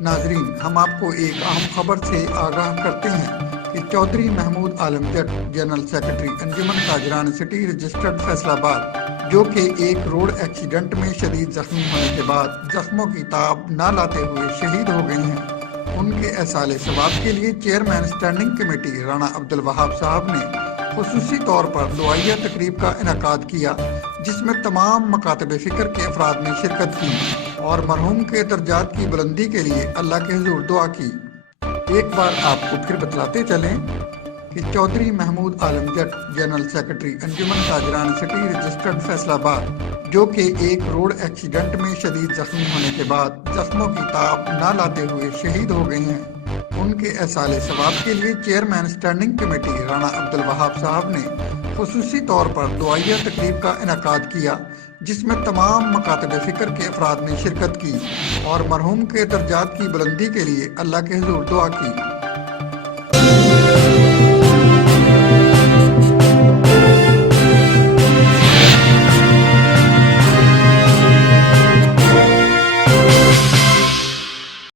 ناظرین، ہم آپ کو ایک اہم خبر سے آگاہ کرتے ہیں کہ چودھری محمود عالم جٹ جنرل سیکرٹری انجمن تاجران سٹی رجسٹرڈ فیصل آباد، جو کہ ایک روڈ ایکسیڈنٹ میں شدید زخمی ہونے کے بعد زخموں کی تاب نہ لاتے ہوئے شہید ہو گئی ہیں، ان کے احصال ثواب کے لیے chairman standing committee Rana Abdul Wahab صاحب نے خصوصی طور پر دعائیہ تقریب کا انعقاد کیا، جس میں تمام مکاتب فکر کے افراد نے شرکت کی اور مرحوم کے درجات کی بلندی کے لیے اللہ کے حضور دعا کی۔ ایک بار آپ کو پھر بتلاتے چلیں کہ چودھری محمود عالم جٹ جنرل سیکرٹری انجمن تاجران سٹی رجسٹرڈ فیصل آباد، جو کہ ایک روڈ ایکسیڈنٹ میں شدید زخمی ہونے کے بعد زخموں کی تاب نہ لاتے ہوئے شہید ہو گئی ہیں، ان کے احصال ثواب کے لیے chairman standing committee Rana Abdul Wahab صاحب نے خصوصی طور پر دعائیہ تقریب کا انعقاد کیا، جس میں تمام مکاتب فکر کے افراد نے شرکت کی اور مرحوم کے درجات کی بلندی کے لیے اللہ کے حضور دعا کی۔